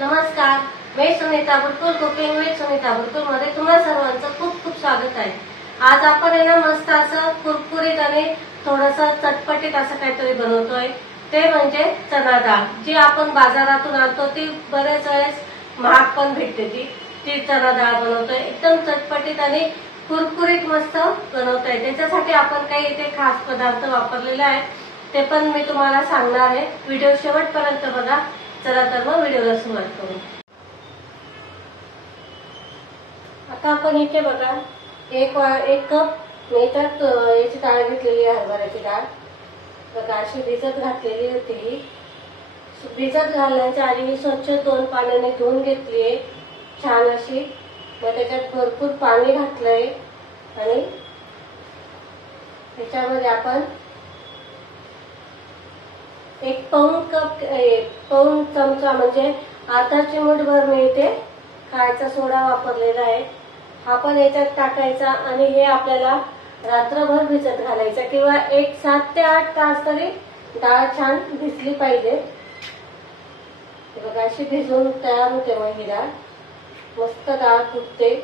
नमस्कार मी Sunita Butkul cooking with Sunita बुटकुलमध्ये तुम्हा सर्वांचं खूप खूप स्वागत आहे. आज आपण आहे ना मस्त असं कुरकुरीत आणि थोडस चटपटीत असं काहीतरी बनवतोय. ते म्हणजे चना डाळ. जी आपण बाजारातून आणतो ती बरेच वेळेस महाग पण भेटते ती. ती चना डाळ बनवतोय. एकदम चटपटीत आणि कुरकुरीत मस्त बनवतोय. त्याच्यासाठी आपण काही इथे खास पदार्थ वापरलेले आहेत. ते पण मी तुम्हाला सांगणार आहे. व्हिडिओ शेवटपर्यंत बघा. चला तर मग व्हिडिओला सुरुवात करू. आता आपण इथे बघा एक वा एक कप मी तर याची डाळ घेतलेली आहे हरभऱ्याची डाळ. बघा अशी भिजत घातलेली होती. ही. भिजत घालण्याच्या आधी मी स्वच्छ दोन पाण्याने धुवून घेतली आहे छान अशी. मग त्याच्यात भरपूर पाणी घातलंय. आणि त्याच्यामध्ये आपण एक पाऊन कप पाऊन चमचा म्हणजे आता चिमूटभर मिळते. खायचा सोडा वापरलेला आहे. हा पण याच्यात टाकायचा आणि हे आपल्याला रात्रभर भिजत घालायचा किंवा एक सात ते आठ तास तरी डाळ छान भिजली पाहिजे. बघा अशी भिजून तयार होते मग ही डाळ. मस्त डाळ फुटते.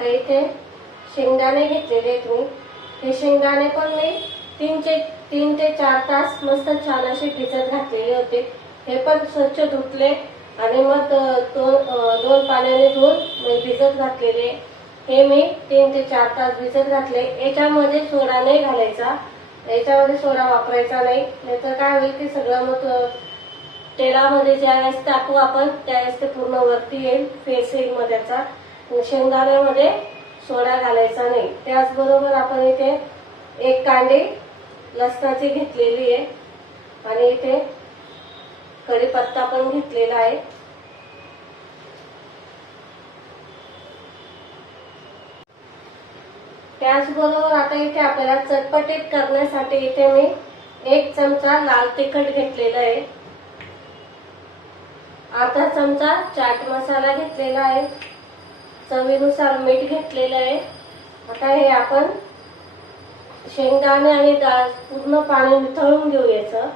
आता इथे शेंगदाणे घेतलेले आहेत मी. हे शेंगदाणे पण मी तीन ते तीन ते चार तास मस्त छान असे भिजत घातलेले होते. हे पण स्वच्छ धुतले आणि मग दोन दोन पाण्याने धुवून मी भिजत घातलेले. हे मी तीन ते चार तास भिजत घातले. याच्यामध्ये सोडा नाही घालायचा. याच्यामध्ये सोडा वापरायचा नाही. नाहीतर काय होईल ते सगळं मग तेलामध्ये ज्यावेळेस टाकू आपण त्यावेळेस ते पूर्ण वरती येईल फेस येईल मग त्याचा. शेंगदाण्यामध्ये सोडा घालायचा नाही. त्याचबरोबर आपण इथे एक कांडी लसणाची घेतलेली आहे. आणि इथे कढीपत्ता पण घेतलेला आहे. त्याचबरोबर आता इथे आपल्याला चटपटीत करण्यासाठी इथे मी एक चमचा लाल तिखट घेतलेला आहे. अर्धा चमचा चाट मसाला घेतलेला आहे. चवीनुसार मीठ घेतलेलं आहे. आता हे आपण शेंगदाणे आणि डाळ पूर्ण पाणी निथळून घेऊ याचं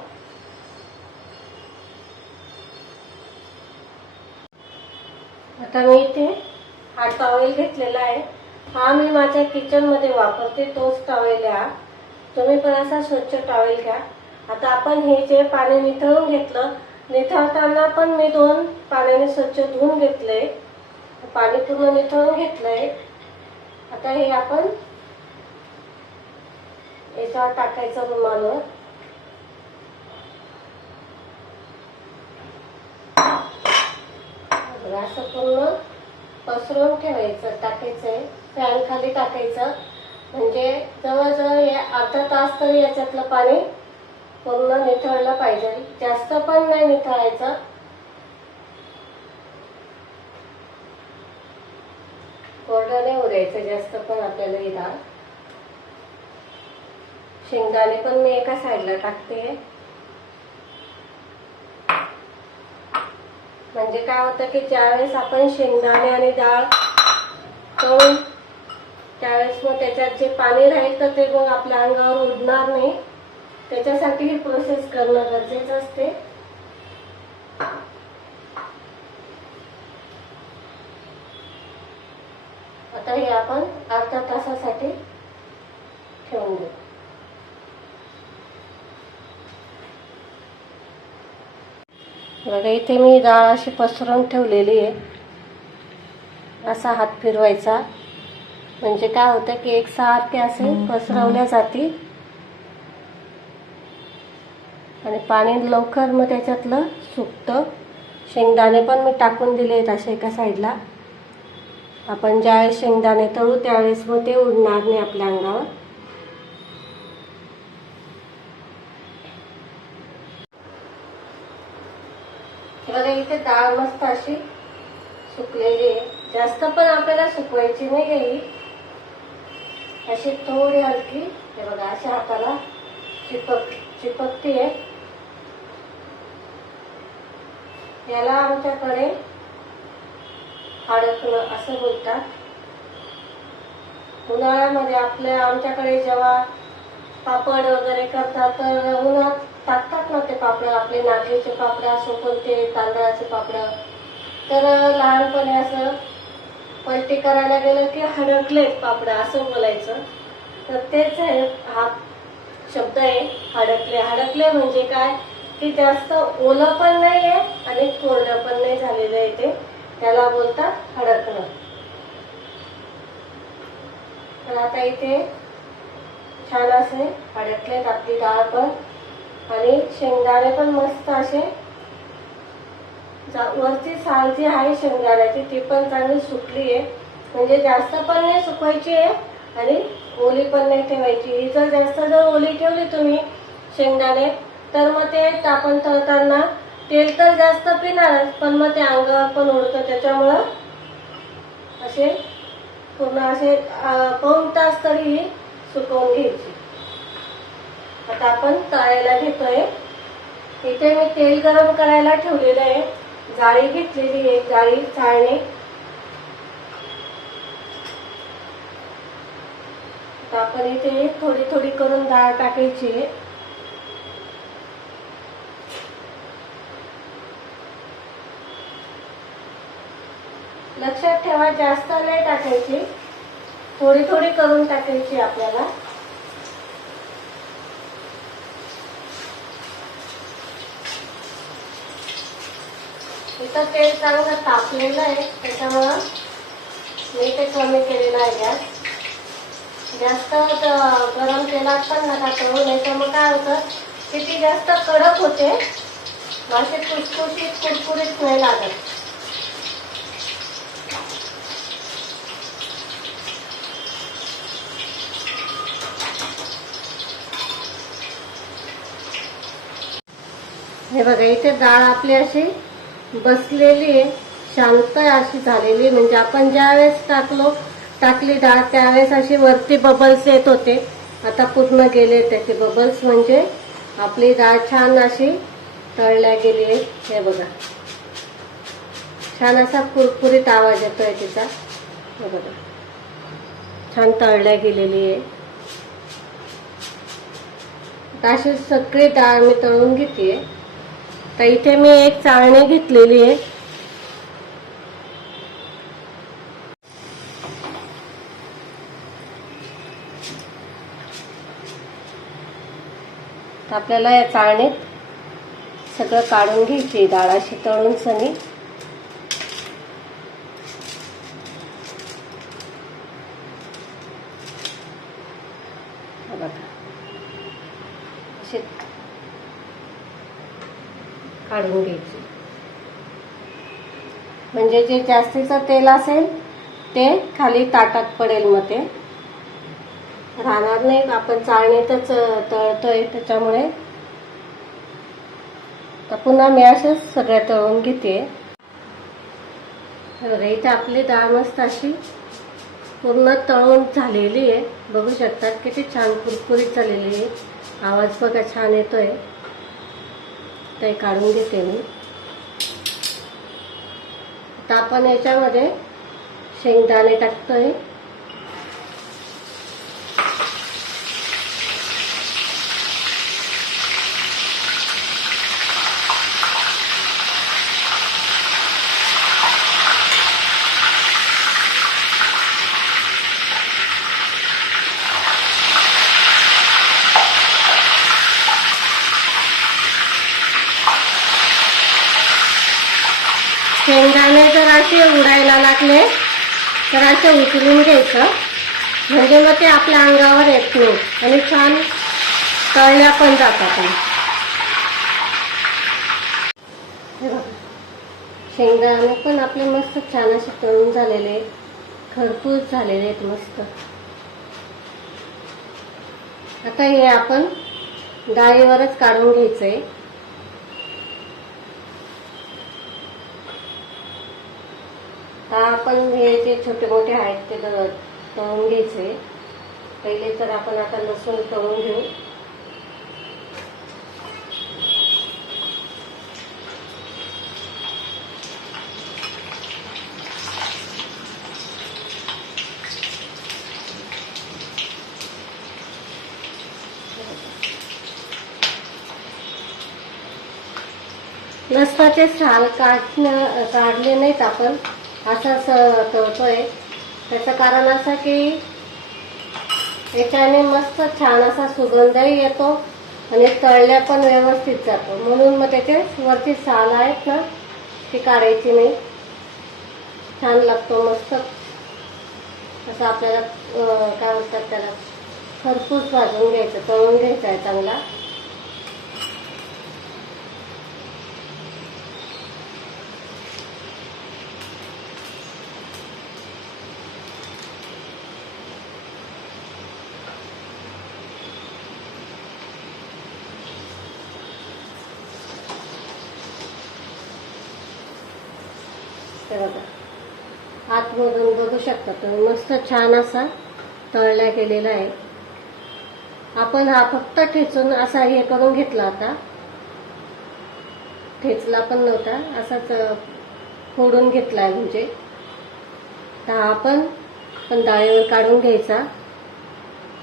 आता मी इथे हा टॉवेल घेतलेला आहे. हा मी माझ्या किचनमध्ये वापरते तोच टॉवेल घ्या हा. तुम्ही पण असा स्वच्छ टॉवेल घ्या. आता आपण हे जे पाणी निथळून घेतलं निथळताना पण मी दोन पाण्याने स्वच्छ धुवून घेतलंय. पाणी पूर्ण निथळून घेतलंय. आता हे आपण याच्यावर टाकायचं रुमालवर असं पूर्ण पसरवून ठेवायचं टाकायचंय. फॅन खाली टाकायचं. म्हणजे जवळजवळ अर्धा तास तरी याच्यातलं पाणी पूर्ण निथळलं पाहिजे. जास्त पण नाही निथळायचं. कोरडं जास्त पण आपल्याला ही डाळ शेंगदाणे पण मी एका साईडला टाकते. म्हणजे काय होतं की ज्यावेळेस आपण शेंगदाणे आणि डाळ तळून त्यावेळेस मग त्याच्यात जे पाणी राहील तर ते मग आपल्या अंगावर उडणार नाही. त्याच्यासाठी ही प्रोसेस करणं गरजेचं असते. आता हे आपण अर्ध्या तासासाठी ठेवून देऊ. बघा इथे मी डाळ अशी पसरवून ठेवलेली आहे. असा हात फिरवायचा. म्हणजे काय होतं की एक सारखे असे पसरवल्या जातील आणि पाणी लवकर मग त्याच्यातलं सुकतं. शेंगदाणे पण मी टाकून दिले आहेत असे एका साईडला. आपण ज्यावेळेस शेंगदाणे तळू त्यावेळेस मग ते उडणार नाही आपल्या अंगावर. बघा इथे डाळ मस्त अशी सुकलेली आहे. जास्त पण आपल्याला सुकवायची नाही गेली. अशी थोडी हलकी हे बघा अशा हाताला चिपक चिपकती आहे याला आमच्याकडे हडकणं असं बोलतात. उन्हाळ्यामध्ये आपल्या आमच्याकडे जेव्हा पापड वगैरे करतात तर उन्हात टाकतात ना ते पापड आपले नागलीचे पापड असो कोणते तांदळाचे पापड. तर लहानपणी असं पलटी करायला गेलं की हडकले पापड असं बोलायचं. तर तेच आहे हा शब्द आहे हडकले. हडकले म्हणजे काय? की जास्त ओलं पण नाही आहे आणि कोरडं पण नाही झालेलं आहे ते. त्याला बोलतात हडकणं. तर आता इथे छान असे हडकलेत आपली डाळ पण. आणि शेंगदाणे पण मस्त असे. वरची साल जी आहे शेंगदाण्याची ती पण चांगली सुकली आहे म्हणजे जास्त पण नाही सुकवायची आहे आणि ओली पण नाही ठेवायची. ही जर जास्त जर ओली ठेवली तुम्ही शेंगदाणे तर मग ते आपण तळताना तेल तर जास्त पिणारच पण मग ते अंगावर पण उडतं त्याच्यामुळं असे पूर्ण असे पाऊन पाऊण तास तरी ही सुकवून घ्यायची. आता आपण तळायला घेतोय. इथे मी तेल गरम करायला ठेवलेलं आहे. जाळी घेतलेली आहे जाळी चाळणे आता आपण इथे थोडी थोडी करून डाळ टाकायची आहे. लक्षात ठेवा जास्त नाही टाकायची. थोडी थोडी करून टाकायची आपल्याला. इथं तेल चांगलं तापलेलं आहे त्याच्यामुळं मी ते कमी केलेलं आहे गॅस. जास्त गरम तेलात पण नका करू नाही तर मग काय होतं की ती जास्त कडक होते मासे कुसकुशीत कुरकुरीत नाही लागत. हे बघा इथे डाळ आपली अशी बसलेली आहे शांत अशी झालेली आहे. म्हणजे आपण ज्या वेळेस टाकलो टाकली डाळ त्यावेळेस अशी वरती बबल्स येत होते. आता पूर्ण गेले त्याचे बबल्स म्हणजे आपली डाळ छान अशी तळल्या गेली आहे. हे बघा. छान असा कुरकुरीत आवाज येतोय तिचा. हे बघा. छान तळल्या गेलेली आहे. अशी सगळी डाळ मी तळून घेते. तर इथे मी एक चाळणी घेतलेली आहे. तर आपल्याला या चाळणीत सगळं काढून घ्यायची डाळ अशी तळून सनी. काढून घ्यायची. म्हणजे जे जास्तीचं तेल असेल ते खाली ताटात पडेल मग ते. राहणार नाही आपण चाळणीतच तळतोय त्याच्यामुळे. तर पुन्हा मी असंच सगळ्या तळून घेते. बघा इथे आपली डाळ मस्त अशी पूर्ण तळून झालेली आहे. बघू शकतात किती छान कुरकुरीत झालेली आहे. आवाज बघा छान येतोय. ते काढून घेते मी. आता आपण याच्यामध्ये शेंगदाणे टाकतोय शेंगदाणे जर असे उडायला लागले तर असे उचलून घ्यायचं. म्हणजे मग ते आपल्या अंगावर येत नाही. आणि छान तळल्या पण जातात शेंगदाणे पण आपले मस्त छान असे तळून झालेले आहेत. खरपूस झालेले आहेत मस्त. आता हे आपण डाळीवरच काढून घ्यायचंय. हा आपण हे जे छोटे मोठे आहेत ते तळून घ्यायचे पहिले तर आपण आता लसूण तळून घेऊ. लसणाचे साल काढणं काढले नाहीत आपण. असंच आहे त्याचं कारण असं की याच्याने मस्त छान असा सुगंधही येतो आणि तळल्या पण व्यवस्थित जातो. म्हणून मग त्याचे वरची साल आहेत ना ती काढायची नाही छान लागतो मस्त. असं आपल्याला काय म्हणतात त्याला खरपूस भाजून घ्यायचं तळून घ्यायचा आहे चांगला. हे बघा आतमधून बघू शकता तुम्ही. मस्त छान असा तळला गेलेला आहे. आपण हा फक्त ठेचून असा हे करून घेतला होता. ठेचला पण नव्हता. असाच फोडून फोडून घेतलाय म्हणजे. तर हा आपण पण डाळीवर काढून घ्यायचा.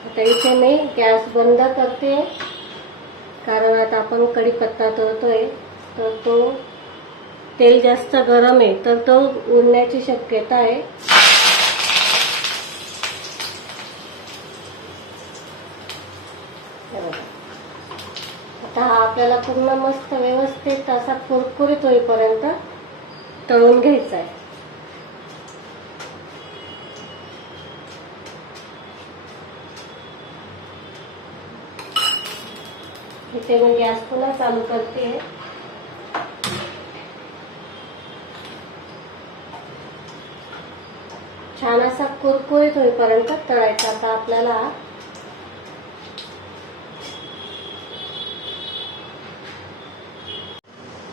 आता इथे मी गॅस बंद करते. कारण आता आपण कढीपत्ता तळतोय. तर तो तेल जास्त गरम आहे तर तो उडण्याची शक्यता आहे. आता हा आपल्याला पूर्ण मस्त व्यवस्थित असा कुरकुरीत होईपर्यंत तळून घ्यायचा आहे. इथे मी गॅस पुन्हा चालू करते. छान असा कुरकुरीत होईपर्यंत तळायचा. आता आपल्याला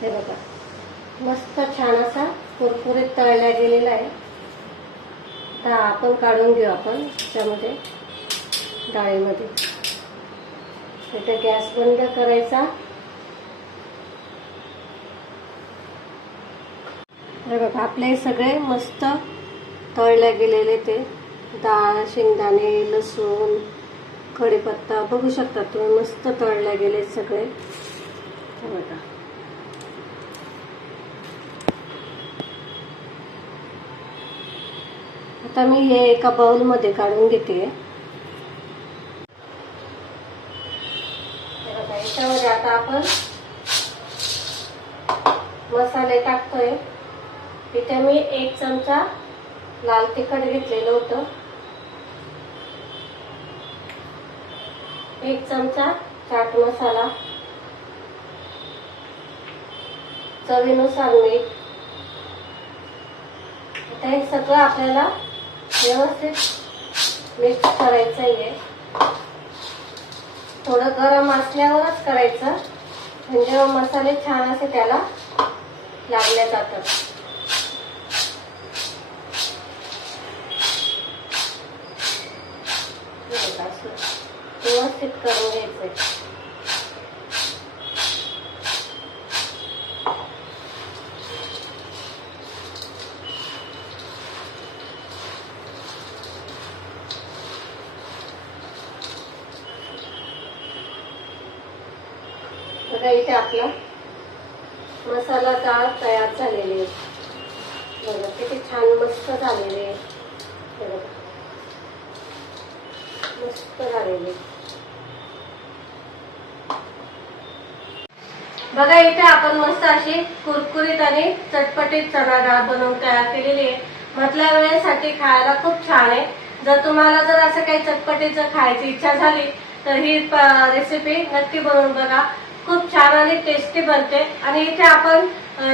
हे बघा मस्त छान असा कुरकुरीत तळला गेलेला आहे. आता आपण काढून घेऊ आपण त्यामध्ये डाळीमध्ये. इथे गॅस बंद करायचा. हे बघा आपले सगळे मस्त तळले गेलेले ते. डाळ शेंगदाणे लसूण कढीपत्ता बघू शकता तुम्ही मस्त तळले गेले सगळे. बघा. आता मी हे एका बाउलमध्ये काढून घेते. याच्यामध्ये आता आपण मसाले टाकतोय. इथे मी एक चमचा लाल तिखट घेतलेलं होतं. एक चमचा चाट मसाला. चवीनुसार मीठ. आता हे सगळं आपल्याला व्यवस्थित मिक्स करायचं आहे थोडं गरम असल्यावरच करायचं. म्हणजे मसाले छान असे त्याला लागले जातात हे बघा, असं व्यवस्थित करून घ्यायचंय. बघा इथे आपला मसाला डाळ तयार झालेली आहे. बघा किती छान मस्त झालेली आहे हे बघा. मस्त बघा इथे आपण मस्त अशी कुरकुरीत आणि चटपटीत चणा डाळ बनवून तयार केलेली आहे. मधल्या वेळेसाठी खायला खूप छान आहे. जर तुम्हाला जर असं काही चटपटीचं खायची इच्छा झाली तर ही रेसिपी नक्की बनवून बघा. खूप छान आणि टेस्टी बनते. आणि इथे आपण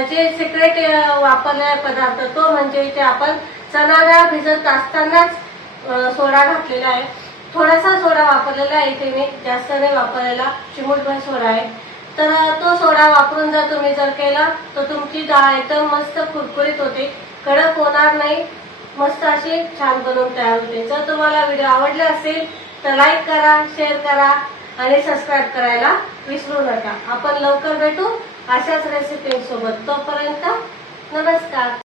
जे सिक्रेट वापरलेला पदार्थ तो म्हणजे इथे आपण चणा डाळ भिजत असतानाच सोडा घातलेला आहे. थोडासा सोडा वापरलेला आहे इथे मी जास्त नाही वापरलेला चिमूटभर सोडा आहे. तर तो सोडा वापरून जर तुम्ही जर केला तर तुमची डाळ एकदम मस्त कुरकुरीत होते. कडक होणार नाही. मस्त अशी छान बनवून तयार होते. जर तुम्हाला व्हिडिओ आवडला असेल तर लाईक करा शेअर करा आणि सबस्क्राईब करायला विसरू नका. आपण लवकर भेटू अशाच रेसिपी सोबत. तोपर्यंत नमस्कार.